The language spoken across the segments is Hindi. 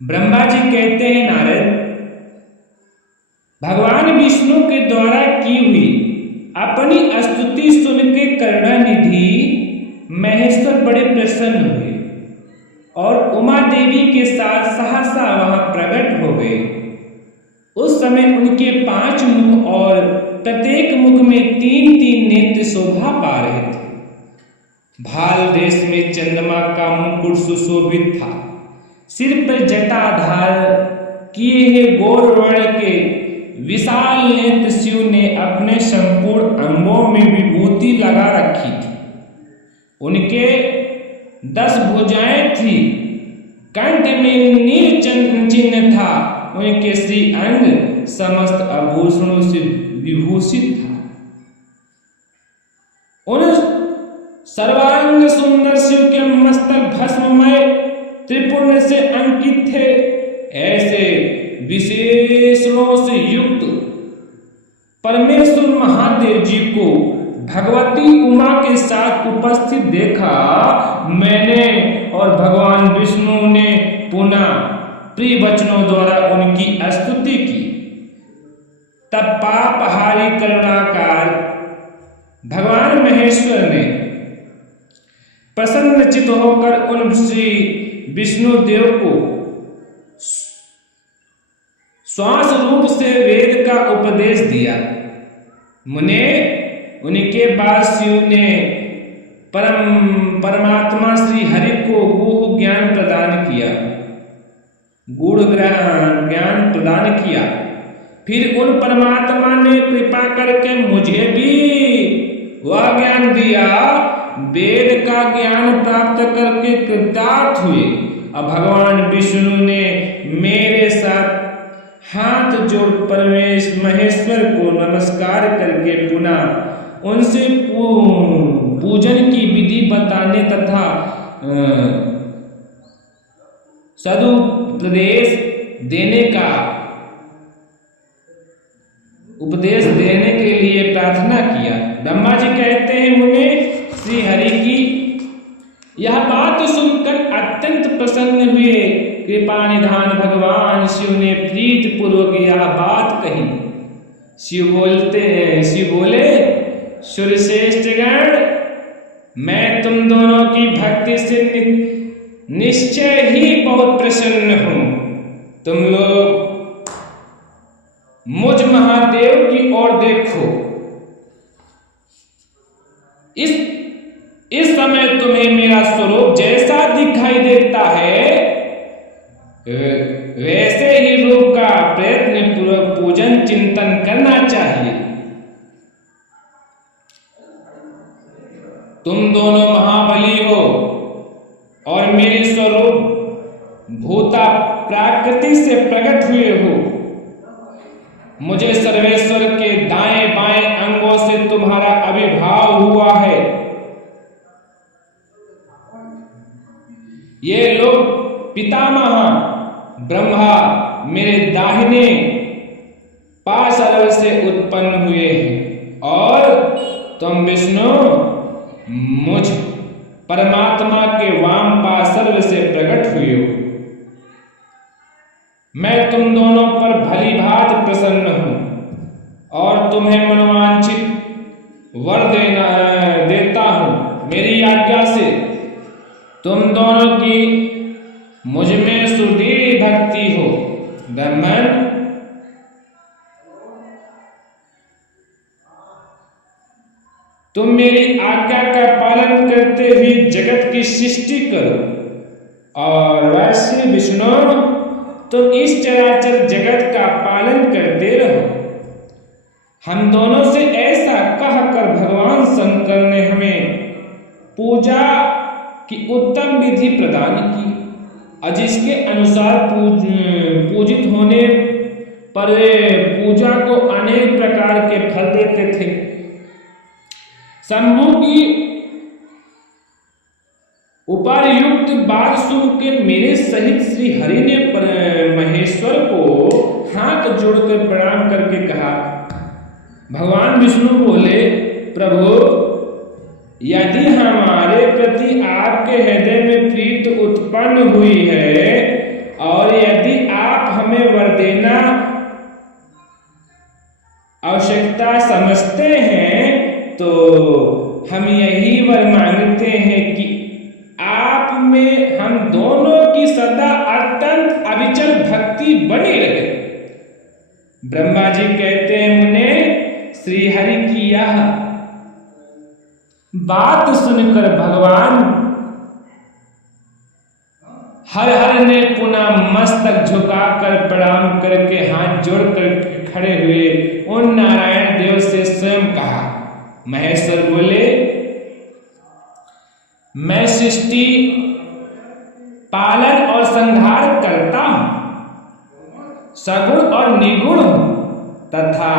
ब्रह्मा जी कहते हैं, नारद, भगवान विष्णु के द्वारा की हुई अपनी स्तुति सुन के करुणानिधि महेश्वर बड़े प्रसन्न हुए और उमा देवी के साथ सहसा वहां प्रकट हो गए। उस समय उनके 5 मुख और प्रत्येक मुख में 3-3 नेत्र शोभा पा रहे थे। भाल देश में चंद्रमा का मुकुट सुशोभित था। सिर पर जटाधार किए हुए गौर वर्ण के विशाल नेत्र शिव ने अपने संपूर्ण अंगों में विभूति लगा रखी थी। उनके 10 भुजाएं थी, कंठ में नील चिन्ह था, उनके श्री अंग समस्त आभूषणों से विभूषित था। उन सर्वांग सुंदर शिव के मस्तक भस्ममय त्रिपुर्ण से अंकित थे। ऐसे विशेषणों से युक्त परमेश्वर महादेव जी को भगवती उमा के साथ उपस्थित देखा मैंने और भगवान विष्णु ने पुनः प्रिय वचनों द्वारा उनकी स्तुति की। तब पापहारी करुणाकार भगवान महेश्वर ने प्रसन्नचित होकर उन श्री विष्णु देव को श्वास रूप से वेद का उपदेश दिया। मुने उनके बाद शिव ने परमात्मा श्री हरि को गूढ़ ज्ञान प्रदान किया, गूढ़ ज्ञान प्रदान किया। फिर उन परमात्मा ने कृपा करके मुझे भी वह ज्ञान दिया। वेद का ज्ञान प्राप्त करके कृतार्थ हुए। अब भगवान विष्णु ने मेरे साथ हाथ जोड़ महेश्वर को नमस्कार करके पुनः उनसे पूजन की विधि बताने तथा सदुपदेश देने का उपदेश देने के लिए प्रार्थना किया। ब्रह्मा जी कहते हैं, मुने श्री हरि की यह बात सुनकर अत्यंत प्रसन्न हुए। कृपा निधान भगवान शिव ने प्रीत पूर्वक यह बात कही। शिव बोले, सूर्यश्रेष्ठगण, मैं तुम दोनों की भक्ति से निश्चय ही बहुत प्रसन्न हूं। तुम लोग मुझ महादेव की ओर देखो। इस समय तुम्हें मेरा स्वरूप जैसा दिखाई देता है वैसे ही रूप का प्रयत्न पूर्वक पूजन चिंतन करना चाहिए। तुम दोनों महाबली हो और मेरे स्वरूप भूता प्राकृति से प्रकट हुए हो। मुझे सर्वेश्वर के दाएं बाएं अंगों से तुम्हारा आविर्भाव हुआ है। ये लोग पितामह ब्रह्मा मेरे दाहिने पार्श्व से उत्पन्न हुए हैं और तुम विष्णु मुझ परमात्मा के वाम पार्श्व से प्रकट हुए हो। मैं तुम दोनों पर भली भांति प्रसन्न हूं और तुम्हें मनोवांछित वर देता हूं। मेरी आज्ञा से तुम दोनों की मुझ में सुदृढ़ भक्ति हो। ब्राह्मण, तुम मेरी आज्ञा का पालन करते हुए जगत की सृष्टि करो और वैसे विष्णु तुम इस चराचर जगत का पालन करते रहो। हम दोनों से ऐसा कहकर भगवान शंकर ने हमें पूजा की उत्तम विधि प्रदान की और जिसके अनुसार पूजित होने पर पूजा को अनेक प्रकार के फल देते थे। शंभु की उपर्युक्त बात सुन के मेरे सहित श्री हरि ने महेश्वर को हाथ जोड़कर प्रणाम करके कहा। भगवान विष्णु बोले, प्रभु, यदि हमारे प्रति आपके हृदय में प्रीत उत्पन्न हुई है और यदि ब्रह्मा जी कहते हैं, मुने श्री हरि की यह बात सुनकर भगवान हर हर ने पुनः मस्तक झुकाकर प्रणाम करके हाथ जोड़कर खड़े हुए उन नारायण देव से स्वयं कहा। महेश्वर बोले, मैं सृष्टि पालन और संहार करता हूं, सगुण और निगुण हूं तथा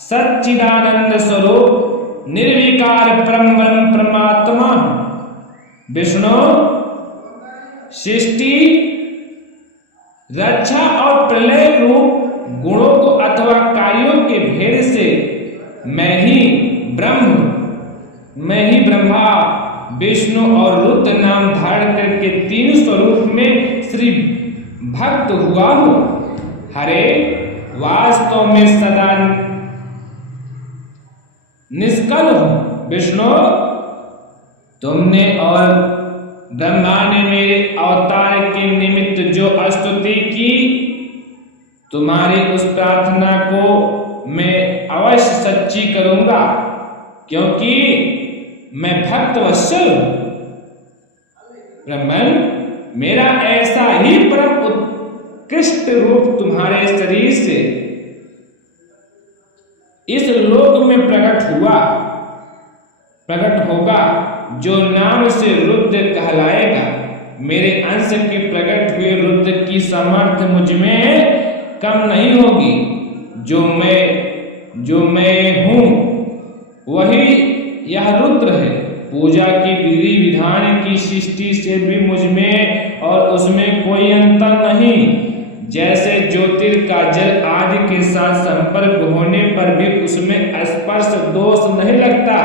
सच्चिदानंद स्वरूप निर्विकार परम परमात्मा हूं। विष्णु, सृष्टि, रक्षा और प्रलय रूप गुणों को अथवा कार्यों के भेद से मैं ही ब्रह्मा, विष्णु और रुद्र नाम धारण करके तीन स्वरूप में श्री भक्त हुआ हूं। हरे, वास्तव में सदा निष्कल हूं। विष्णु, तुमने और ब्रह्मा ने मेरे अवतार के निमित्त जो स्तुति की, तुम्हारी उस प्रार्थना को मैं अवश्य सच्ची करूंगा, क्योंकि मैं भक्त वत्सल हूं। ब्रह्मन, मेरा ऐसा ही परम उत्कृष्ट रूप तुम्हारे शरीर से इस लोक में प्रकट होगा, जो नाम से रुद्र कहलाएगा। मेरे अंश के प्रकट हुए रुद्र की सामर्थ्य मुझ में कम नहीं होगी। जो मैं हूं वही यह रुद्र है। पूजा की विधि विधान की सृष्टि से भी मुझ में और उसमें कोई अंतर नहीं। जैसे ज्योतिर का जल आदि के साथ संपर्क होने पर भी उसमें स्पर्श दोष नहीं लगता,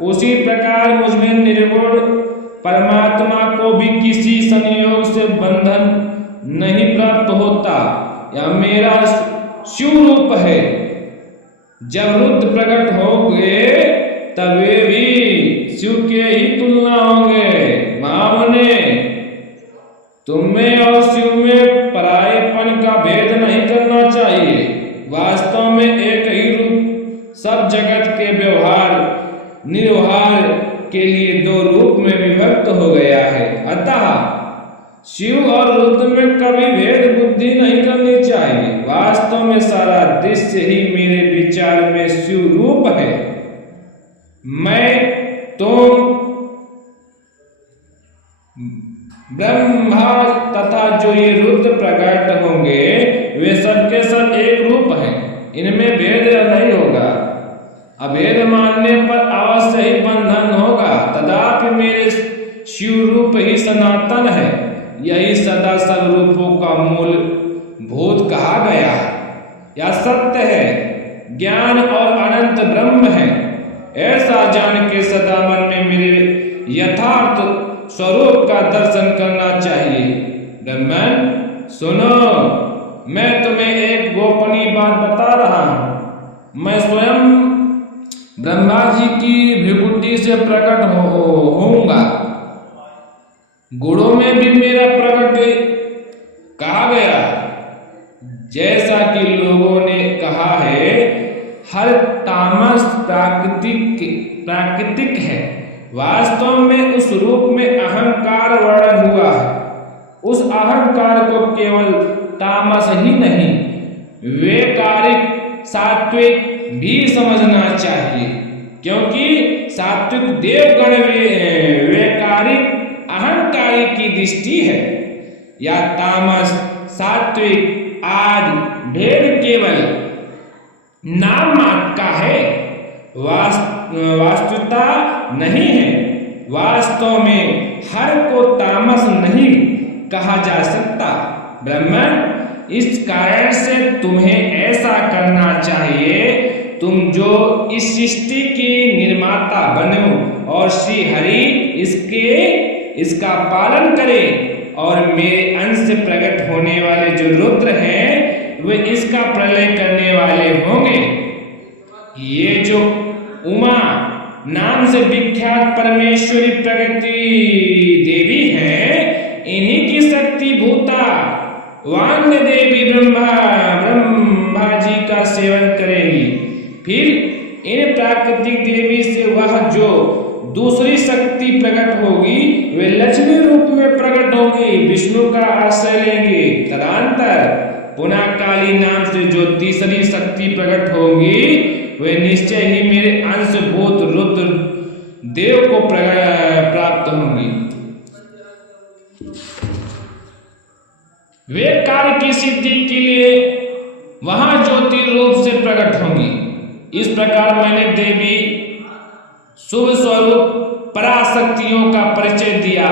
उसी प्रकार मुझमें निर्गुण परमात्मा को भी किसी संयोग से बंधन नहीं प्राप्त होता। यह मेरा शिव रूप है। जब रुद्र प्रकट होंगे तब वे भी शिव के ही तुलना होंगे। महामुने, तुम्हें और शिव में परायेपन का भेद नहीं करना चाहिए। वास्तव में एक ही रूप सब जगत के व्यवहार निर्वहार के लिए दो रूप में विभक्त हो गया है। अतः शिव और रुद्र में कभी भेद बुद्धि नहीं करनी चाहिए। वास्तव में सारा दृश्य ही मेरे विचार में शिव रूप है। मैं ब्रह्मा तथा जो ये रुद्र प्रकट होंगे वे सबके सब एक रूप हैं, इनमें भेद नहीं होगा। अभेद मानने पर अवश्य ही बंधन होगा। तथापि मेरे शिव रूप ही सनातन है। यही सदा सब रूपों का मूल भूत कहा गया है। यह सत्य है, ज्ञान और अनंत ब्रह्म है। ऐसा जान के सदा मन में मेरे यथार्थ स्वरूप का दर्शन करना चाहिए। ब्रह्मन, सुनो, मैं तुम्हें एक गोपनीय बात बता रहा हूं। मैं स्वयं ब्रह्मा जी की विभूति से प्रकट होऊंगा। गुणों में भी मेरा प्रकट कहा गया, जैसा कि लोगों ने कहा है। हर तामस प्राकृतिक है। वास्तव में उस रूप में अहंकार वर्णन हुआ है। उस अहंकार को केवल तामस ही नहीं, वैकारिक सात्विक भी समझना चाहिए, क्योंकि सात्विक देवगण वैकारिक अहंकारी की दृष्टि है। या तामस सात्विक आदि भेद केवल नाम मात्र का है, वास्तुता नहीं है। वास्तव में हर को तामस नहीं कहा जा सकता। ब्रह्मन, इस कारण से तुम्हें ऐसा करना चाहिए, तुम जो इस सृष्टि के निर्माता बनो और श्री हरि इसका पालन करे, और मेरे अंश से प्रकट होने वाले जो रुद्र हैं वे इसका प्रलय करने वाले होंगे। ये जो उमा नाम से विख्यात परमेश्वरी प्रकृति देवी हैं, इन्हीं की शक्ति भूता वान्य देवी ब्रह्मा जी का सेवन करेंगी। फिर इन प्राकृतिक देवी से वह जो दूसरी शक्ति प्रकट होगी वे लक्ष्मी रूप में प्रकट होगी, विष्णु का आश्रय लेंगे। तदंतर पुनः काली नाम से जो तीसरी शक्ति प्रकट होगी वे निश्चय ही मेरे अंशभूत रुद्र देव को प्राप्त होंगी। वे कार्य की सिद्धि के लिए वहां ज्योति रूप से प्रकट होंगी। इस प्रकार मैंने देवी शुभ स्वरूप पराशक्तियों का परिचय दिया।